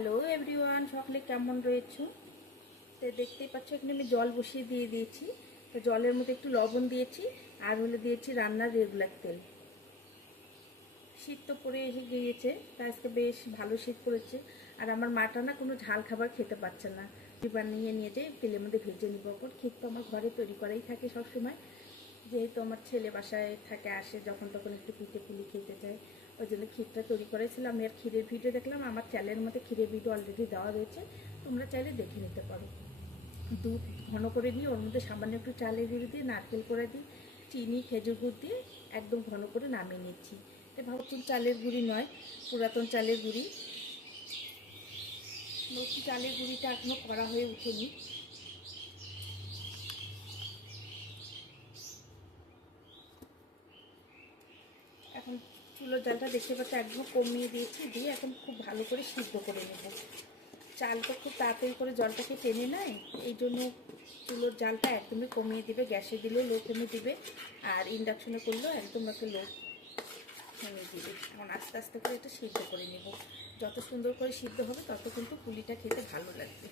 Hello everyone, সকলে কেমন রয়েছো? তো দেখতেই পাচ্ছ, এখানে আমি জল বসিয়ে দিয়ে দিয়েছি। তো জলের মধ্যে একটু লবণ দিয়েছি আর হলে দিয়েছি রান্নার রেগুলার তেল। শীত তো পড়ে এসে গিয়েছে, তা আজকে বেশ ভালো শীত পড়েছে। আর আমার মাটা না কোনো ঝাল খাবার খেতে পারছে না। বানিয়ে নিয়ে যে তেলের মধ্যে ভেজে নিব। ওপর ক্ষীর তো আমার ঘরে তৈরি করাই থাকে সবসময়। যেহেতু আমার ছেলে বাসায় থাকে, আসে যখন তখন একটু পিঠে পুলি খেতে চায় ওই জন্য ক্ষীরটা তৈরি করেছিলাম। আর ক্ষীরের ভিডিও দেখলাম, আমার চ্যানেলের মধ্যে ক্ষীরের ভিডিও অলরেডি দেওয়া রয়েছে। তোমরা চাইলে দেখে নিতে পারো। দুধ ঘন করে নিয়ে, ওর মধ্যে সামান্য একটু চালের গুঁড়ি দিয়ে, নারকেল করে দিই চিনি, খেজুর গুড় দিয়ে একদম ঘন করে নামিয়ে নিচ্ছি। এটা ভাবতুন চালের গুঁড়ি নয়, পুরাতন চালের গুঁড়ি। নতুন চালের গুঁড়িটা এখনও করা হয়ে ওঠেনি এখন জালটা দেখতে পাচ্ছি একদম কমিয়ে দিয়েছি, দিয়ে এখন খুব ভালো করে সিদ্ধ করে নেব। চালটা খুব তাড়াতাড়ি করে জলটাকে টেনে নেয়, এই জন্য চুলোর জালটা একদমই কমিয়ে দিবে, গ্যাসে দিলেও লো কমে দিবে, আর ইন্ডাকশনে করলেও একদম একটা লো কমিয়ে দিবে। এখন আস্তে আস্তে করে এটা সিদ্ধ করে নেব। যত সুন্দর করে সিদ্ধ হবে, তত কিন্তু পুলিটা খেতে ভালো লাগবে।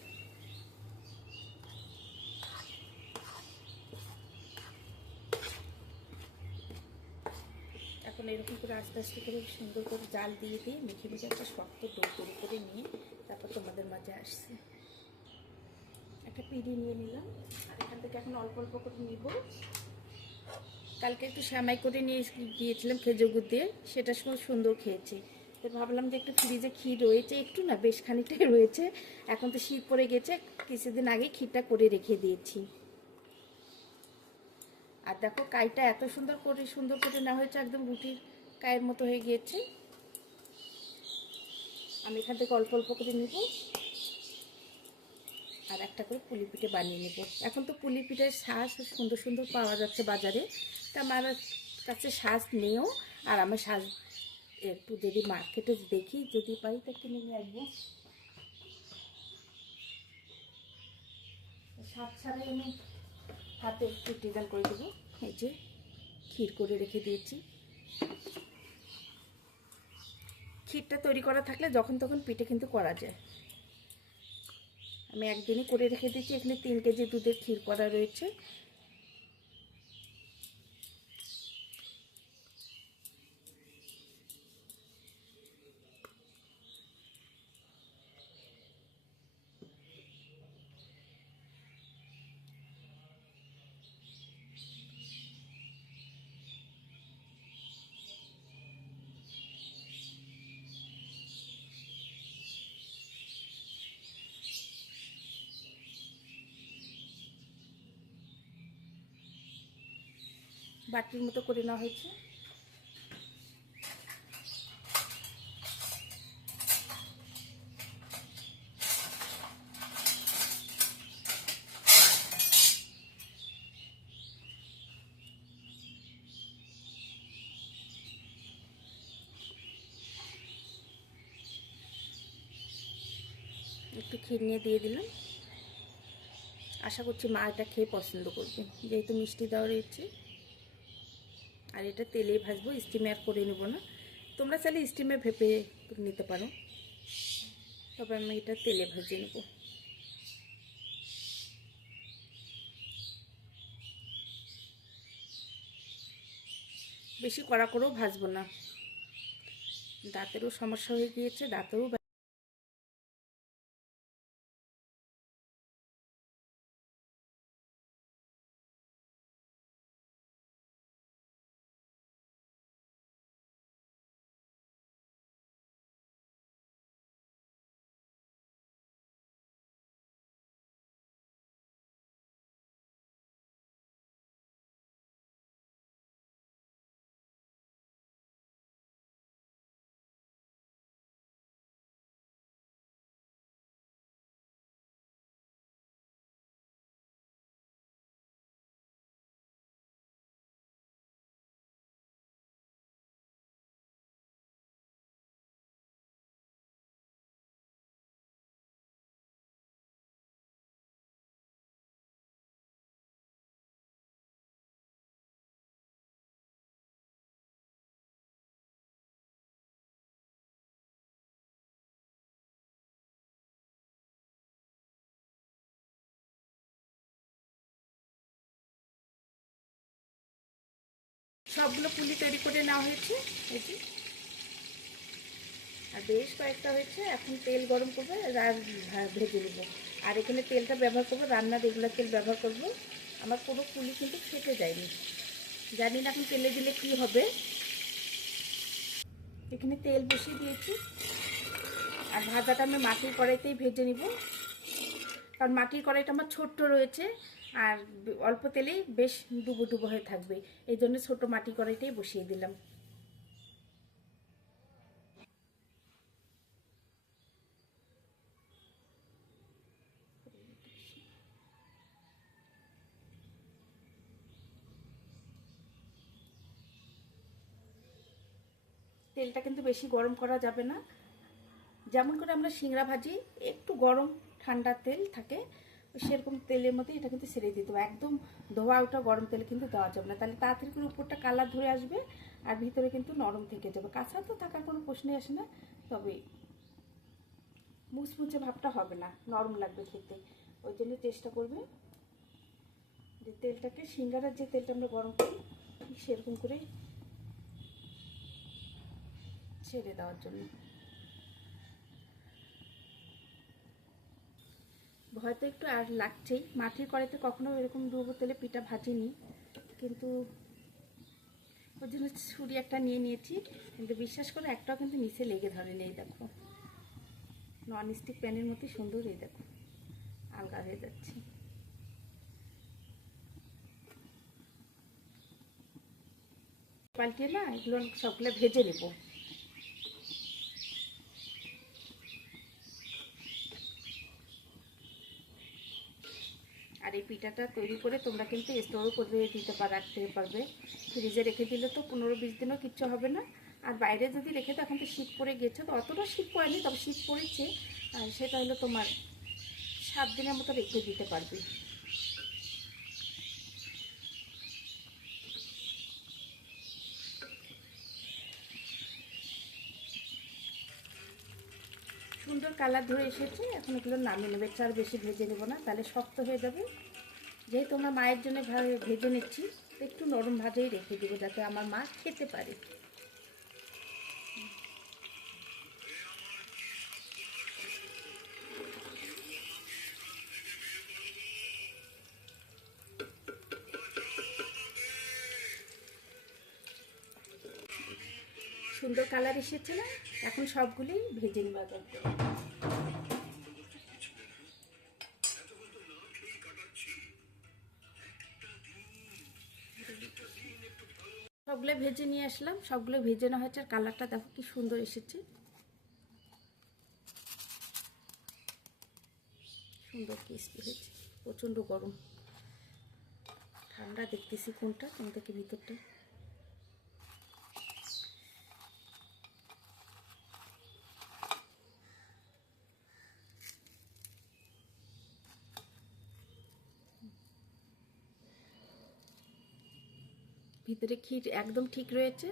এখন এরকম করে আস্তে আস্তে করে সুন্দর করে জাল দিয়ে দিয়ে মেখে মেখে একটা শক্ত ডো তৈরি করে নিয়ে তারপর তোমাদের মাঝে আসছে। একটা পিড়ি নিয়ে নিলাম। আর এখান থেকে এখন অল্প অল্প করে নিব। কালকে একটু শ্যামাই করে নিয়ে গিয়েছিলাম খেজুর দিয়ে। সেটা সময় সুন্দর খেয়েছি। তো ভাবলাম যে একটু ফ্রিজে ক্ষীর রয়েছে, একটু না, বেশ খানিকটাই রয়েছে। এখন তো শীত পড়ে গেছে, কিছুদিন আগে ক্ষীরটা করে রেখে দিয়েছি। আর দেখো কাইটা এত সুন্দর করে সুন্দর করে না হয়েছে একদম রুটির কায়ের মতো হয়ে গিয়েছে। আমি এখান থেকে অল্প অল্প করে নেব। আর একটা করে পুলি পিঠে বানিয়ে নেব। এখন তো পুলি পিঠের শ্বাস সুন্দর সুন্দর পাওয়া যাচ্ছে বাজারে। তা আমার কাছে শ্বাস নেও, আর আমার শ্বাস একটু যদি মার্কেটে দেখি, যদি পাই তা কিনে নিয়ে আসব। শ্বাস ছাড়াই আমি হাতে একটু ডিজাইন করে দেবো। এই যে ক্ষীর করে রেখে দিয়েছি। ক্ষীরটা তৈরি করা থাকলে যখন তখন পিঠে কিন্তু করা যায়। আমি একদিনই করে রেখে দিয়েছি, এখানে তিন কেজি দুধের ক্ষীর করা রয়েছে। বাটির মতো করে নেওয়া হয়েছে। একটু ক্ষীর নিয়ে দিয়ে দিলাম। আশা করছি মা এটা খেয়ে পছন্দ করবে। যেহেতু মিষ্টি দেওয়া রয়েছে আর এটা তেলে ভাজবো স্টিমে আর করে নেব না। তোমরা চাইলে স্টিমে ভেপে নিতে পারো। তবে আমি এটা তেলে ভেজে নেব। বেশি কড়া করেও ভাজবো না। দাঁতেরও সমস্যা হয়ে গিয়েছে, দাঁতেও সবগুলো পুলি তৈরি করে নেওয়া হয়েছে। এই যে। আর বেশ কয়েকটা হয়েছে, এখন তেল গরম করবে আর ভেজে নেব। আর এখানে তেলটা ব্যবহার করব, রান্নার রেগুলার তেল ব্যবহার করব। আমার কোনো পুলি কিন্তু ফেটে যায়নি। জানি না এখন তেলে দিলে কী হবে। এখানে তেল বসিয়ে দিয়েছি। আর ভাজাটা আমি মাটির কড়াইতেই ভেজে নিব। কারণ মাটির কড়াইটা আমার ছোট্ট রয়েছে। আর অল্প তেলেই বেশ ডুবো ডুবো হয়ে থাকবে। এই জন্য ছোটো মাটি কড়াইটাই বসিয়ে দিলাম। তেলটা কিন্তু বেশি গরম করা যাবে না। যেমন করে আমরা সিংড়া ভাজি, একটু গরম ঠান্ডা তেল থাকে সেরকম তেলের মধ্যে এটা কিন্তু ছেড়ে দিতে হবে। একদম ধোয়া ওটা গরম তেলে কিন্তু দেওয়া যাবে না। তাহলে তাড়াতাড়ি করে উপরটা কালার ধরে আসবে আর ভিতরে কিন্তু নরম থেকে যাবে। কাঁচা তো থাকার কোনো প্রশ্নই আসে না, তবে মুচমুচে ভাবটা হবে না, নরম লাগবে খেতে। ওই জন্য চেষ্টা করবে যে তেলটাকে, সিঙ্গারার যে তেলটা আমরা গরম করি সেরকম করে ছেড়ে দেওয়ার জন্য। ভয় তো একটু আর লাগছেই। মাটির কড়াইতে কখনো এরকম ডুবো তেলে পিঠা ভাজিনি, কিন্তু ওর জন্য ছুরি একটা নিয়ে নিয়েছি। কিন্তু বিশ্বাস করে, একটাও কিন্তু নিচে লেগে ধরেনি, এই দেখো। নন স্টিক প্যানের মধ্যে সুন্দর, এই দেখো। আলগা হয়ে যাচ্ছে। পাল্টিয়ে না, এগুলো সবগুলো ভেজে নেব আর এই পিঠাটা তৈরি করে তোমরা কিন্তু স্টোরও করে দিতে পার, রাখতে পারবে। ফ্রিজে রেখে দিলে তো পনেরো বিশ দিনও কিচ্ছু হবে না। আর বাইরে যদি রেখে তো এখন তো শীত পড়ে গেছে তো অতটা শীত পড়েনি, তবে শীত পড়েছে, আর সেটা হলো তোমার সাত দিনের মতো রেখে দিতে পারবে। সুন্দর কালার ধরে এসেছে, এখন এগুলো নামিয়ে নেবে চার বেশি ভেজে নেব না, তাহলে শক্ত হয়ে যাবে। যেহেতু আমরা মায়ের জন্য ভেজে নিচ্ছি, একটু নরম ভাজেই রেখে দেবো যাতে আমার মা খেতে পারে। সুন্দর কালার এসেছে না? এখন সবগুলোই ভেজে নেওয়া সবগুলো ভেজে নিয়ে আসলাম। সবগুলো ভেজে নেওয়া হয়েছে, আর কালারটা দেখো কি সুন্দর এসেছে। সুন্দর ক্রিস্পি হয়েছে, প্রচণ্ড গরম। ঠান্ডা দেখতেছি কোনটা তোমাদেরকে ভিতরটা। ভিতরে ক্ষীর একদম ঠিক রয়েছে,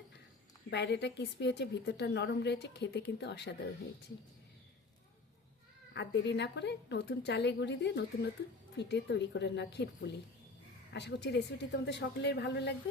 বাইরেটা ক্রিসপি হয়েছে, ভিতরটা নরম রয়েছে, খেতে কিন্তু অসাধারণ হয়েছে। আর দেরি না করে নতুন চালে গুঁড়ি দিয়ে নতুন নতুন পিঠে তৈরি করে না ক্ষীরপুলি। আশা করছি রেসিপিটি তোমাদের সকলের ভালো লাগবে।